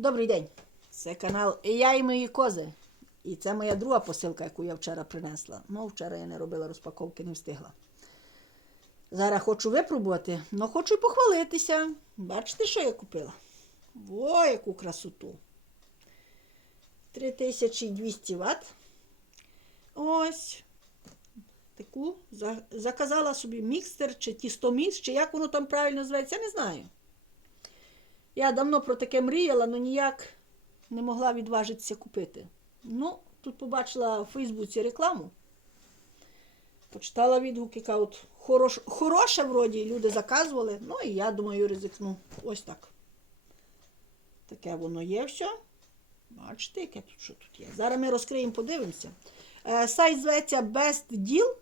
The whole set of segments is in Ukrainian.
Добрий день. Це канал я і мої кози. І це моя друга посилка, яку я вчора принесла. Ну, вчора я не робила розпаковки, не встигла. Зараз хочу випробувати, але хочу і похвалитися. Бачите, що я купила? Во, яку красоту. 3200 Вт. Ось. Таку заказала собі мікстер чи тістомікс, чи як воно там правильно зветься, не знаю. Я давно про таке мріяла, але ніяк не могла відважитися купити. Ну, тут побачила в Фейсбуці рекламу. Почитала відгуки, кажуть, хорош, хороше вроді, люди заказували. Ну і я думаю, ризикну. Ось так. Таке воно є все. Бачите, яке тут що тут є. Зараз ми розкриємо, подивимося. Е, сайт зветься Best Deal.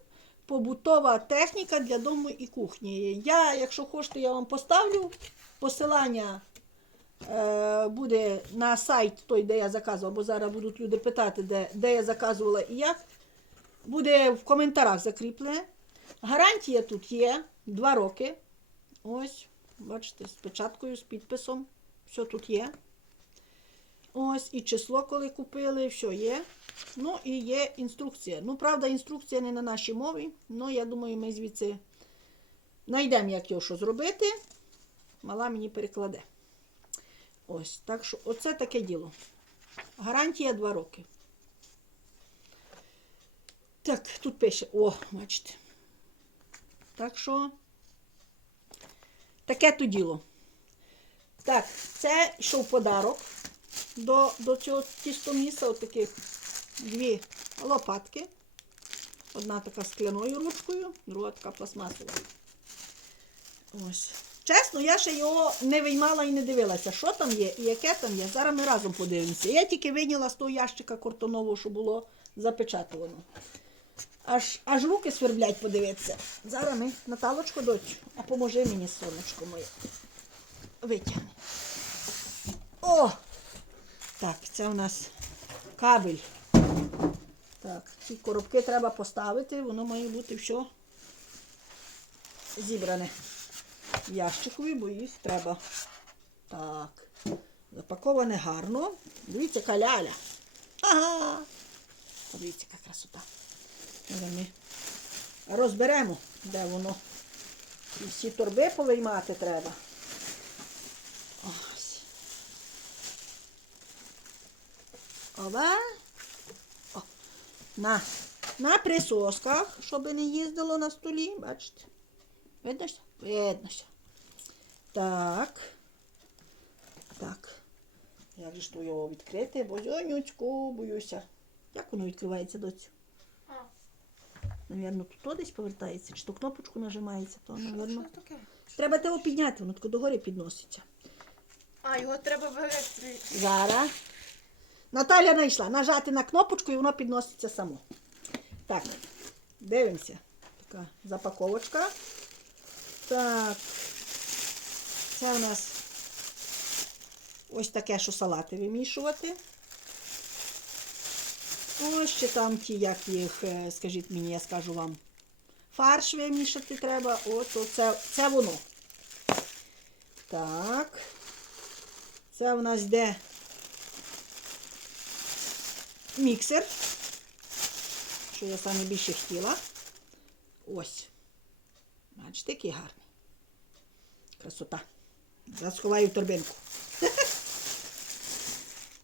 Побутова техніка для дому і кухні. Я, якщо хочете, я вам поставлю посилання буде на сайт той, де я заказувала, бо зараз будуть люди питати, де, де я заказувала і як. Буде в коментарях закріплене. Гарантія тут є 2 роки. Ось, бачите, з печаткою, з підписом. Все тут є. Ось, і число, коли купили, все є. Ну і є інструкція. Ну, правда, інструкція не на нашій мові, але я думаю, ми звідси знайдемо, як його що зробити. Мала мені перекладе. Ось, так що оце таке діло. Гарантія 2 роки. Так, тут пише. О, бачите. Так що таке то діло. Так, це йшов подарок до, до цього тістоміса. От таких дві лопатки. Одна така скляною ручкою, друга така пластмасова. Ось. Чесно, я ще його не виймала і не дивилася, що там є і яке там є. Зараз ми разом подивимося. Я тільки вийняла з того ящика картонового, що було запечатано. Аж, аж руки сверблять подивитися. Зараз ми, Наталочко, дочу, а поможи мені, сонечко моє. Витягни. О! Так, це у нас кабель. Так, ці коробки треба поставити, воно має бути все зібране ящикові, бо їх треба. Так. Запаковане гарно. Дивіться, каляля. Ага. Подивіться, яка красота. Ми розберемо, де воно. І всі торби повиймати треба. Ось. Ова. О. На. На присосках, щоб не їздило на столі, бачите. Видно? Видно. Так. Так. Як же ж то його відкрити? Бо зонючку боюся. Як воно відкривається доцю? Навірно, тут десь повертається, чи то кнопочку нажимається, то, таке? Треба того підняти, воно тако догори підноситься. А, його треба в електри. Зараз. Наталя знайшла. Нажати на кнопочку і воно підноситься само. Так, дивимося. Така запаковочка. Так. Це у нас ось таке, що салати вимішувати. Ось ще там ті, як їх, е, скажіть мені, я скажу вам. Фарш вимішати треба. От, оце, це воно. Так. Це у нас йде міксер, що я саме більше хотіла. Ось. Бачите, який гарний. Красота. Зараз сховаю торбинку.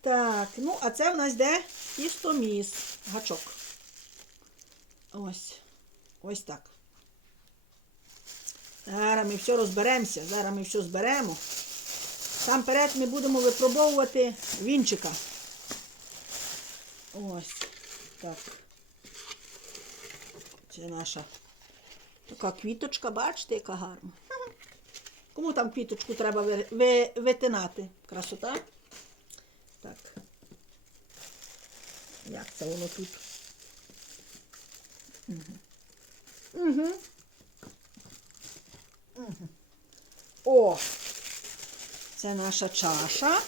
Так, ну, а це в нас йде тістоміс. Гачок. Ось. Ось так. Зараз ми все розберемося. Зараз ми все зберемо. Там перед ми будемо випробовувати вінчика. Ось так. Це наша така квіточка, бачите, яка гарна. Кому там квіточку треба ви, ви, витинати? Красота. Так. Як це воно тут? Угу. Угу. Угу. О! Це наша чаша.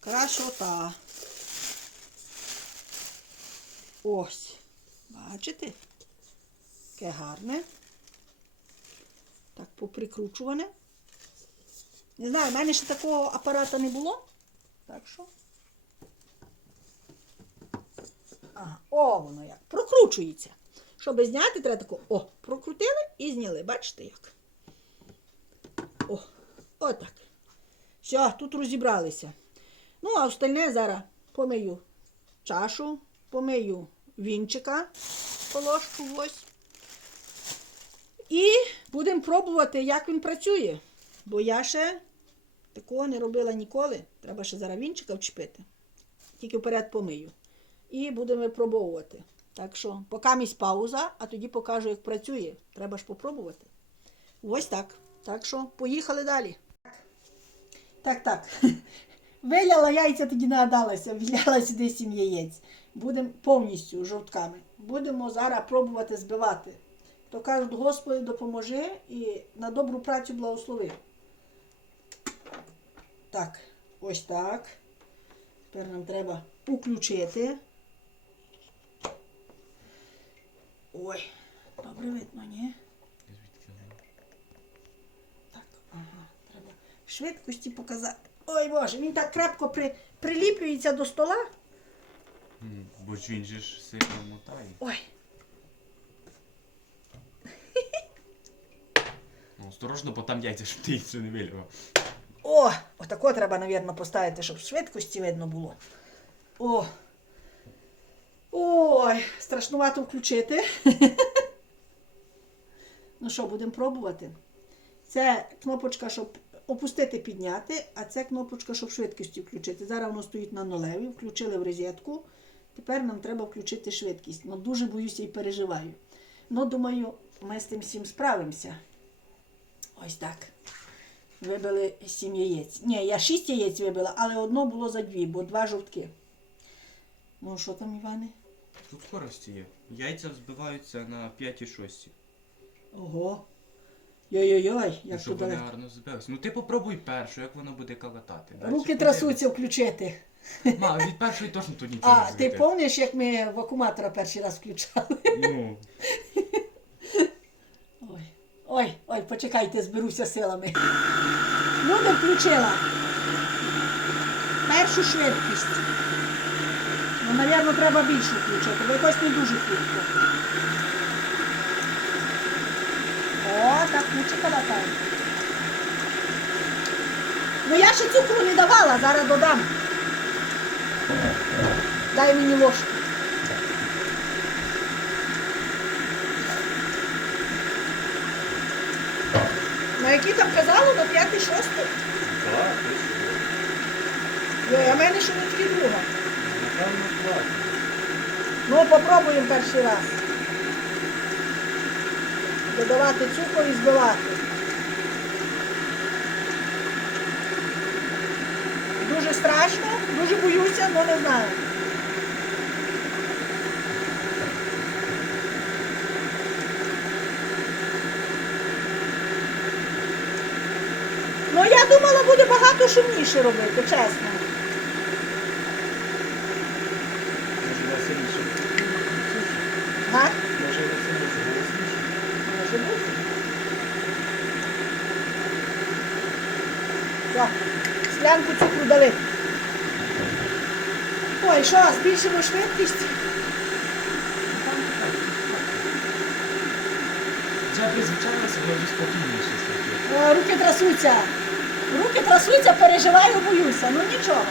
Красота. Ось. Бачите? Яке гарне. Поприкручуване. Не знаю, в мене ще такого апарата не було. Так що. Ага, о, воно як. Прокручується. Щоб зняти, треба тако. О, прокрутили і зняли. Бачите як? О, отак. Все, тут розібралися. Ну, а остальне зараз помию чашу, помию вінчика, положку ось. І будемо пробувати, як він працює. Бо я ще такого не робила ніколи. Треба ще зараз вінчика вчепити. Тільки вперед помию. І будемо випробовувати. Так що, поки місь пауза, а тоді покажу, як працює. Треба ж попробувати. Ось так. Так що, поїхали далі. Так, так. Виляла яйця, тоді нагадалася, виляла сюди сім яєць. Будемо повністю жовтками. Будемо зараз пробувати збивати. То кажуть, Господи, допоможи і на добру працю благослови. Так, ось так. Тепер нам треба включити. Ой, добре видно, ні? Так, ага, треба швидкості показати. Ой Боже, він так крепко при, приліплюється до стола. Бо він же ж сильно мотає. Ой, осторожно, бо там яйця, щоб не вилював. О, отако треба, мабуть, поставити, щоб швидкості видно було. О. Ой, страшнувато включити. ну що, будемо пробувати. Це кнопочка, щоб опустити, підняти, а це кнопочка, щоб швидкості включити. Зараз воно стоїть на нулеві, включили в розетку. Тепер нам треба включити швидкість. Ну, дуже боюся і переживаю. Ну, думаю, ми з тим всім справимося. Ось так. Вибили сім яєць. Ні, я шість яєць вибила, але одно було за дві, бо два жовтки. Ну, що там, Іване? Тут скорості є. Яйця збиваються на 5 і 6. Ого. Йой-йой-йой, як щоб туди. вони гарно збилися. Ну ти попробуй першу, як воно буде калатати. Дальше Руки подивимось. трасуться включити. Ма, від першої точно тут нічого А, не ти злетить. пам'ятаєш, як ми вакууматора перший раз включали? Ну, Ой, ой, почекайте, зберуся силами. Не включила. Першу швидкість. Ну, напевно, треба більше включити, бо якось не дуже швидко. О, так ключика латає. Ну я ще цукру не давала, зараз додам. Дай мені ложку. На які там казали, на п'ятий, шостий? так, Йой, а в мене ще не тільки друга. Ну, попробуємо перший раз. Додавати цукор і збивати. Дуже страшно, дуже боюся, але не знаю. Ну, я думала, буде багато шумніше робити, чесно. Га? Може, бути. Склянку цукру дали. Ой, що, збільшимо швидкість? Вже призвичайлося, воно вже спокійніше руки трасуться. Руки трасуться, переживаю, боюся. Ну нічого.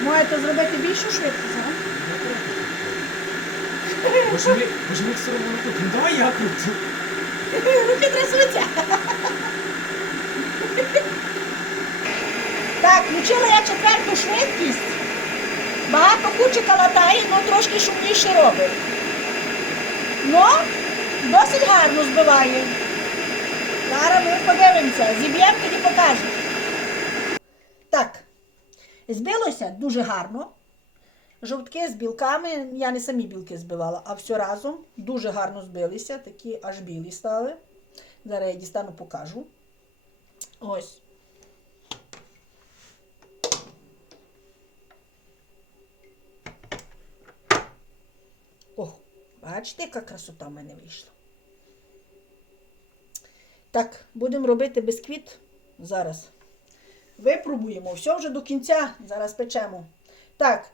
Можете зробити більшу швидкість, а? Бо ж ми, бо ми все одно тут. Ну давай я круту. Руки трясуться. Так, включила я четверту швидкість. Багато кучика латає, але трошки шумніше робить. Ну, досить гарно збиває. Зараз ми подивимося, зіб'ємо тоді покажемо. Так, збилося дуже гарно. Жовтки з білками, я не самі білки збивала, а все разом дуже гарно збилися, такі аж білі стали. Зараз я дістану покажу. Ось. О, бачите, яка красота в мене вийшла. Так, будемо робити бисквіт зараз. Випробуємо. Все вже до кінця. Зараз печемо. Так,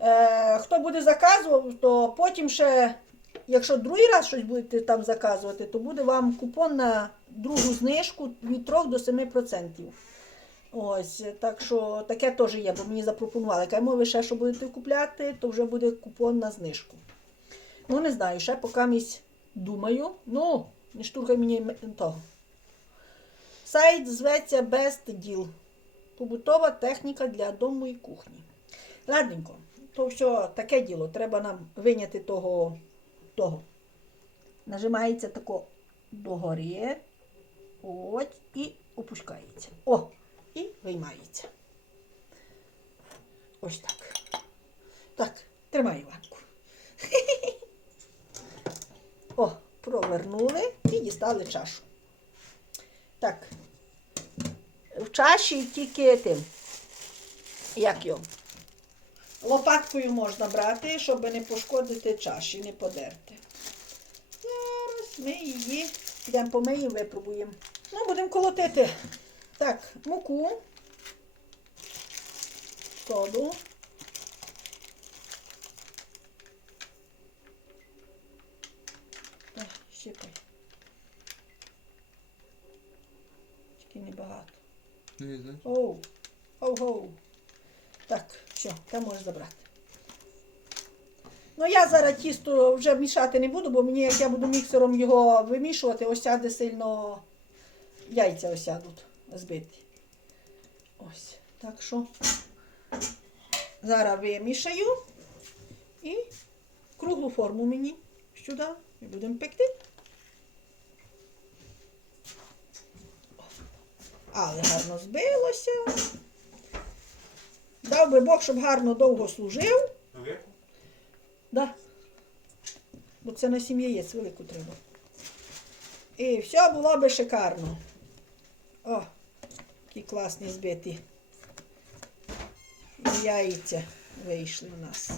е, хто буде заказував, то потім ще, якщо другий раз щось будете там заказувати, то буде вам купон на другу знижку від 3 до 7%. Ось, так що таке теж є, бо мені запропонували. Кому ви ще що будете купляти, то вже буде купон на знижку. Ну, не знаю, ще поки місь думаю. Ну, не штурхай мені того. Сайт зветься Best Deal. Побутова техніка для дому і кухні. Ладненько, то все таке діло. Треба нам виняти того. того. Нажимається тако догори. Ось і опускається. О! І виймається. Ось так. Так, тримай Іванку. О, провернули і дістали чашу. Так. В чаші тільки тим. Як його? Лопаткою можна брати, щоб не пошкодити чаші, не подерти. Зараз ми її підемо помиємо, випробуємо. Ну, будемо колотити. Так, муку, соду. Так, щипай. Не знаю. Оу, оу-гоу. Так, все, там можеш забрати. Ну, я зараз тісто вже мішати не буду, бо мені, як я буду міксером його вимішувати, осяде сильно яйця осядуть збиті. Ось. Так що зараз вимішаю і круглу форму мені сюди і будемо пекти. Але гарно збилося. Дав би Бог, щоб гарно довго служив. Да. Бо це на сім яєць велику треба. І все було би шикарно. О, які класні збиті. Яйця вийшли у нас.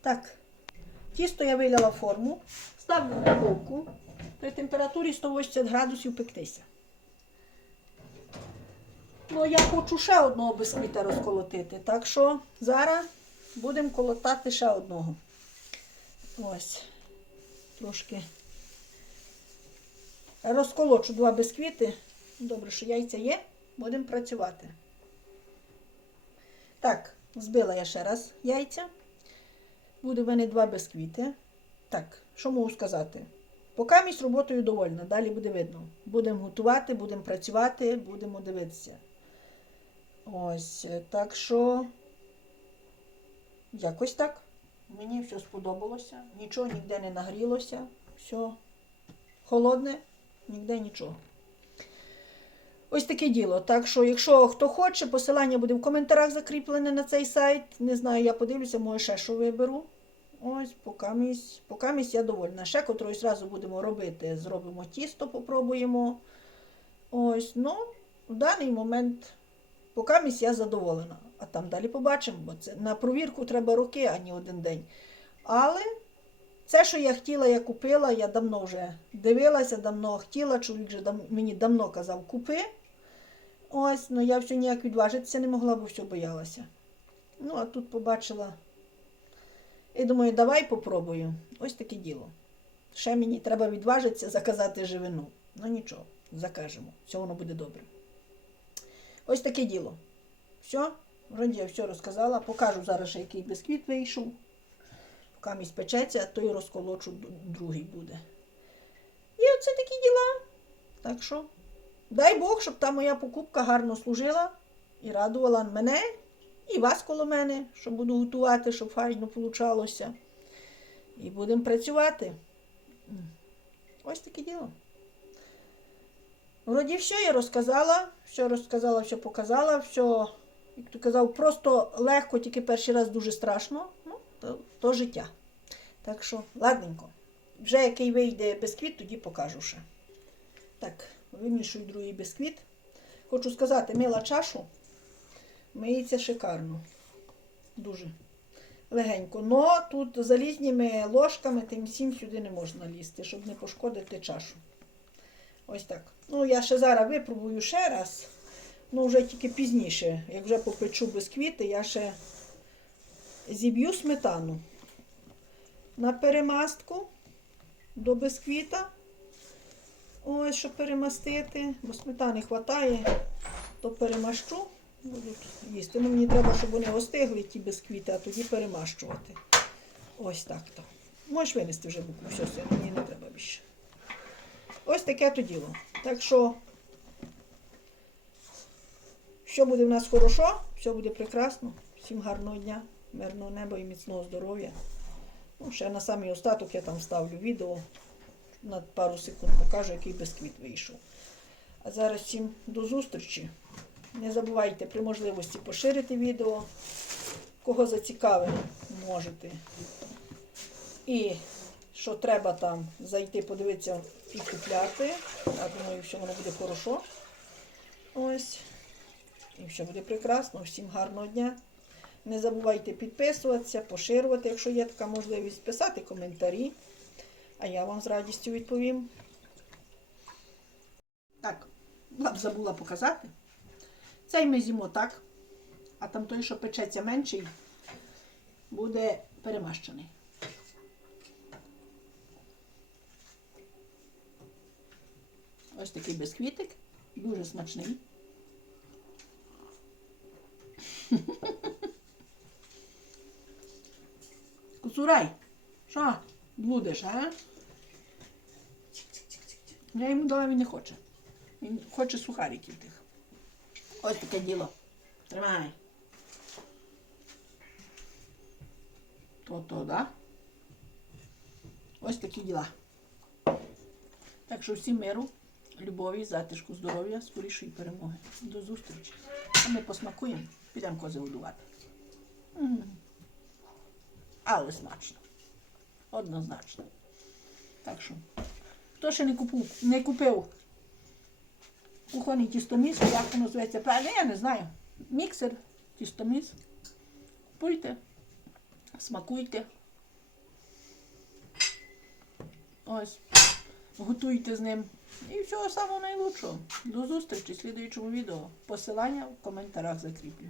Так, тісто я виляла форму, ставлю в духовку при температурі 180 градусів пектися. Ну, я хочу ще одного бисквіта розколотити, так що зараз будемо колотати ще одного. Ось. Трошки розколочу два бисквіти. Добре, що яйця є. Будемо працювати. Так, збила я ще раз яйця. Буде в мене два бисквіти. Так, що можу сказати? Поки місь роботою довольна, далі буде видно. Будемо готувати, будемо працювати, будемо дивитися. Ось, е, так що якось так. Мені все сподобалося. Нічого ніде не нагрілося. Все холодне, ніде нічого. Ось таке діло. Так що, якщо хто хоче, посилання буде в коментарях закріплене на цей сайт. Не знаю, я подивлюся, може ще що виберу. Ось, покамість, покамість я довольна. Ще котрось разу будемо робити. Зробимо тісто, попробуємо. Ось, ну, в даний момент, покамість я задоволена. А там далі побачимо, бо це на провірку треба роки, а не один день. Але це, що я хотіла, я купила, я давно вже дивилася, давно хотіла, чоловік вже дав, мені давно казав, купи. Ось, ну я все ніяк відважитися не могла, бо все боялася. Ну, а тут побачила. І думаю, давай попробую. Ось таке діло. Ще мені треба відважитися заказати живину. Ну нічого, закажемо. Все воно буде добре. Ось таке діло. Все, вроді я все розказала. Покажу зараз, ще який бисквіт вийшов. Поки мій спечеться, то й розколочу другий буде. І оце такі діла. Так що, дай Бог, щоб та моя покупка гарно служила і радувала мене і вас коло мене, що буду готувати, щоб файно получалося. І будемо працювати. Ось таке діло. Вроді все я розказала, все розказала, все показала, все, як ти казав, просто легко, тільки перший раз дуже страшно. Ну, то, то життя. Так що, ладненько. Вже який вийде бисквіт, тоді покажу ще. Так, вимішую другий бисквіт. Хочу сказати, мила чашу. Миється шикарно. Дуже. легенько. Но тут залізними ложками тим всім сюди не можна лізти, щоб не пошкодити чашу. Ось так. Ну, я ще зараз випробую ще раз. Ну, вже тільки пізніше. Як вже попечу бисквіти, я ще зіб'ю сметану на перемастку до бисквіта. Ось, щоб перемастити, бо сметани вистачає, то перемащу, їсти. Ну, мені треба, щоб вони остигли, ті бисквіти, а тоді перемащувати. Ось так то. Можеш винести вже букву, все, все, мені не треба більше. Ось таке то діло. Так що, все буде в нас хорошо, все буде прекрасно. Всім гарного дня, мирного неба і міцного здоров'я. Ну, ще на самий остаток я там ставлю відео. На пару секунд покажу, який бисквіт вийшов. А зараз всім до зустрічі. Не забувайте при можливості поширити відео. Кого зацікавить, можете. І що треба там зайти, подивитися і купляти. Я думаю, що воно буде хорошо. Ось. І все буде прекрасно. Всім гарного дня. Не забувайте підписуватися, поширювати, якщо є така можливість, писати коментарі. А я вам з радістю відповім. Так, вам забула показати. Цей ми з'їмо так, а там той, що печеться менший, буде перемащений. Ось такий бисквітик, дуже смачний. Куцурай, що будеш, а? Я йому дала, він не хоче. Він хоче сухариків тих. Ось таке діло. Тримай. То-то, да? Ось такі діла. Так що всім миру, любові, затишку, здоров'я, скорішої перемоги. До зустрічі. А ми посмакуємо, підемо кози годувати. Але смачно. Однозначно. Так що, хто ще не купив, не купив кухонний тістоміс, як воно зветься правильно, я не знаю. Міксер, тістоміс. Пуйте, смакуйте. Ось. Готуйте з ним. І всього самого найлучшого. До зустрічі в слідуючому відео. Посилання в коментарях закріплю.